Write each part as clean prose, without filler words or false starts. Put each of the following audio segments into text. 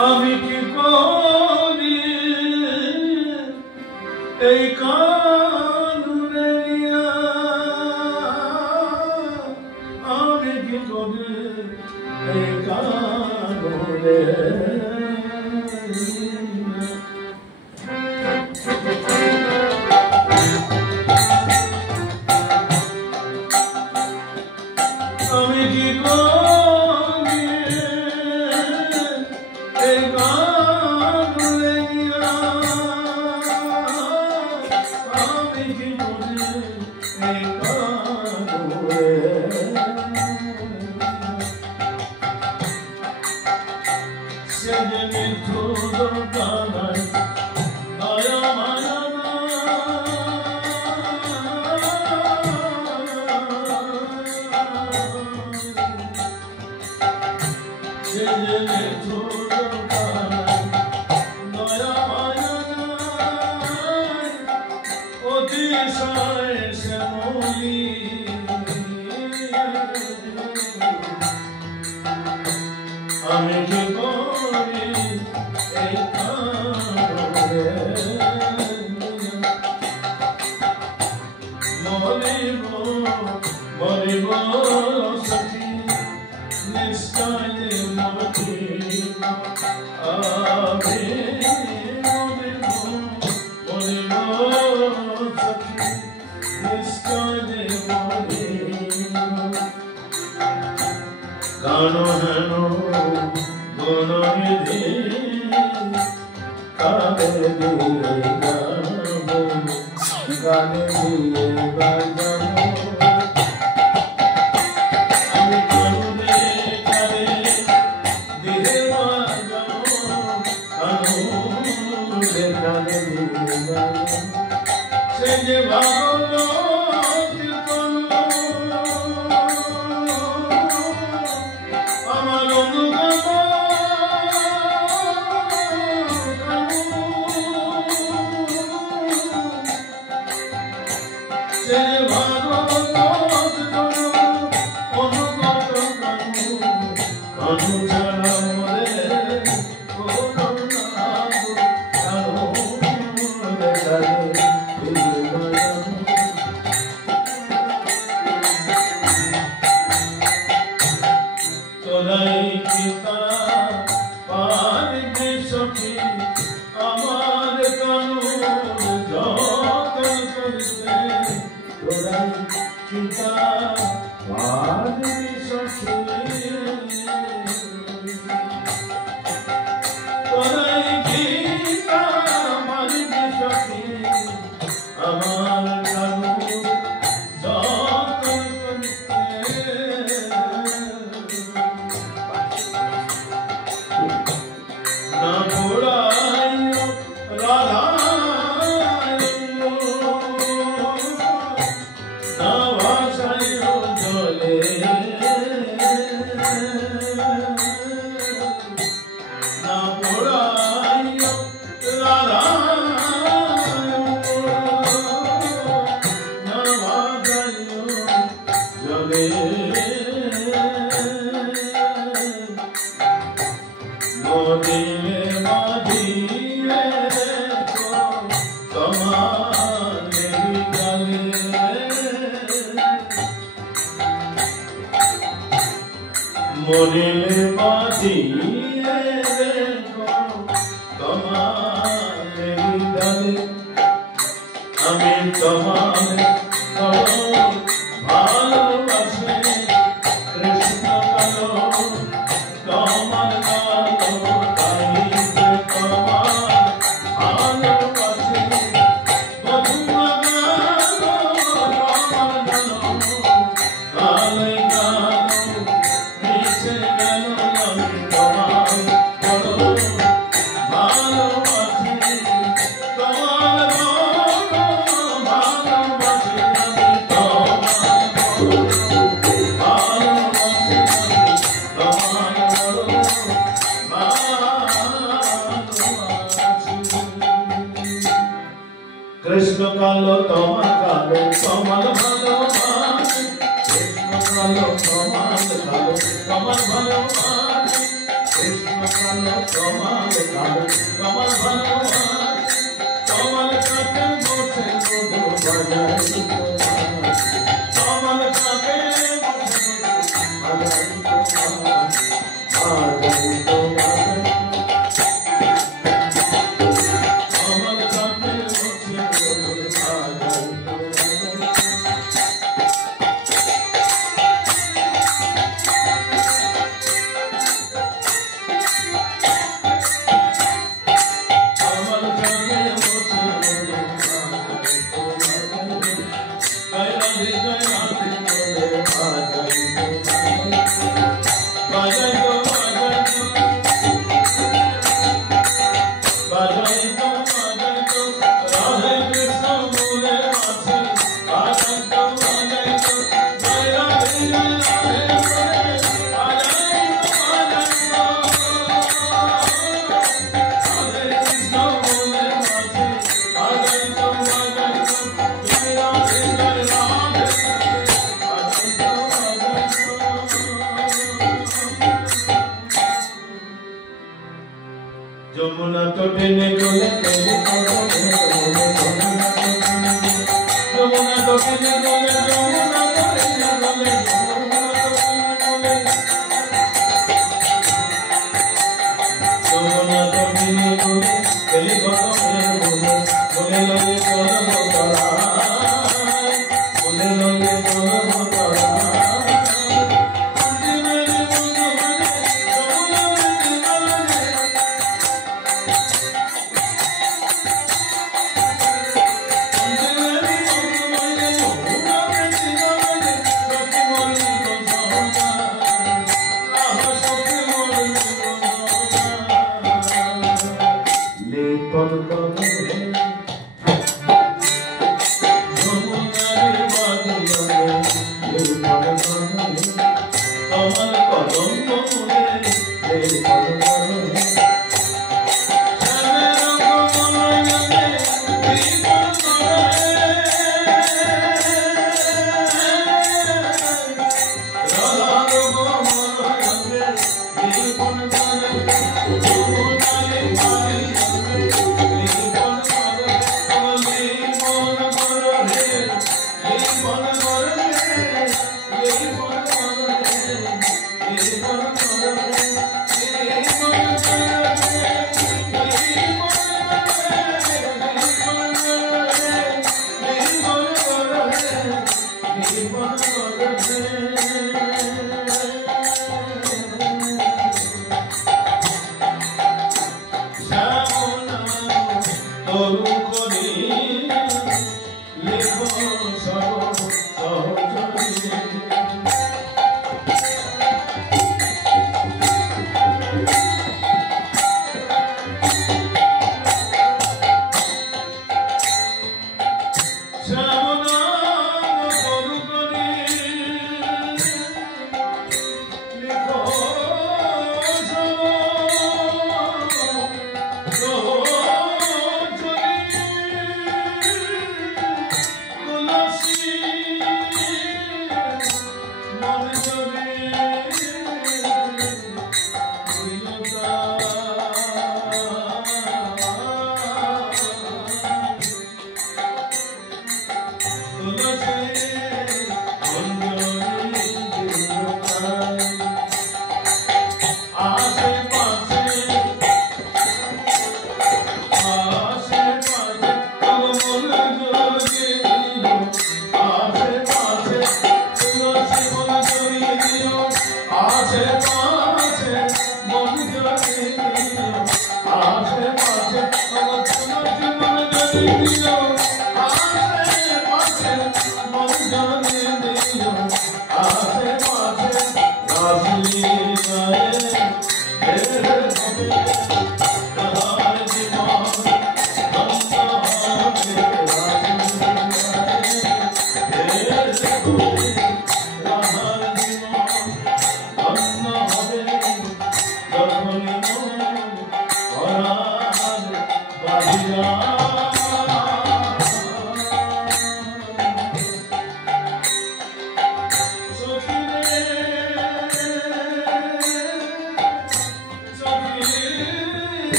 আমি কি করি এই কানুরে আমি কি করি এই কানুরে আমি কি করি এই কানুরে আমি কি করি এই কানুরে সেজে নিঠুর কানাই দয়া মায়া সেজে নিঠুর কানাই দয়া মায়া অতিশয় শ্যামলী আমি কি করি এই কানুরে মরিব মরিব সখী নিশ্চয় মরিব আমি মরিব মরিব সখী নিশ্চয় মরিব কানো হেন গুণনিধি কানে দিয়ে গাবো গানে দিয়ে বাজাবো আমি কানুরে কানে দিয়ে বাজাবো কানুরে কানে দিয়ে বাজাবো সে যে ভালো আমার অনুগত সে ভাগবত অনুগত কানু ছাড়া মরে তোরাই কি তারা পারবে সখী আমার কানুর যতন করতে তোরাই কি তারা পারবে সখী তোরাই কি তারা পারবে সখী আমার কানুর যতন করতে না পোড়াই রাধা না ভাষাই জলে না পোড়াই রাধা না ভাষাই জলে মদিনে মদিনে তোমার গালে মদিনে মদিনে তোমার গালে আমি তোমার ভালোবাসে কৃষ্ণ কালো তোমার কালো তাইতে তোমার ভালোবাসে বধুয়া গালো তোমার গালো কালে গালো মিশে গেল আমি তোমার বড় ভালোবাসি তোমার ভালোবাসি আমি কৃষ্ণ কালো তোমার কালো তোমার ভালোবাসি কৃষ্ণ কালো তোমার কালো তোমার ভালোবাসি যমুনা তটে নেগলে যমুনা তটে নেগলে যমুনা তটে নেগলে যমুনা তটে নেগলে এই গগনের বলে বলে লগে করব তারা বলে লগে করব তারা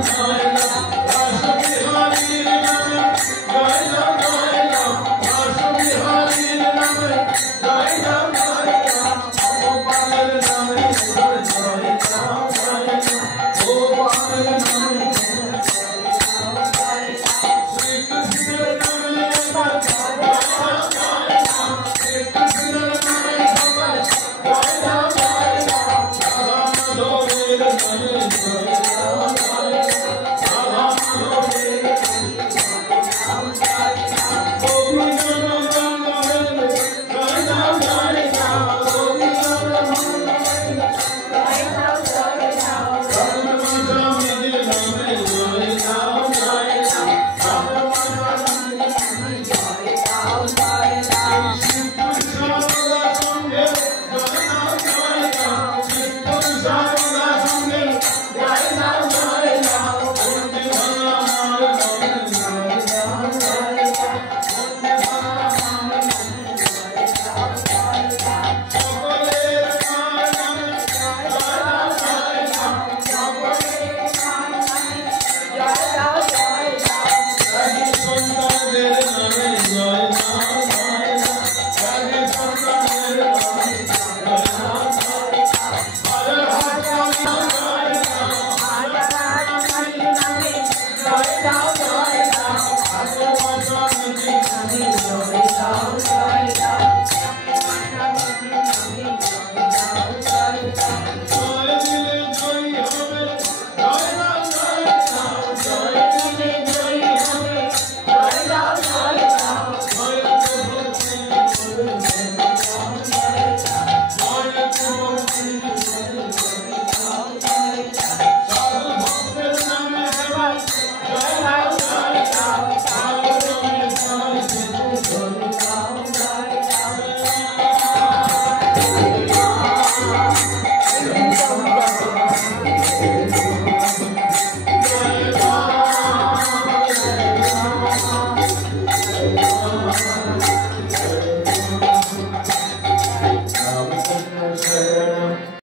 Bye.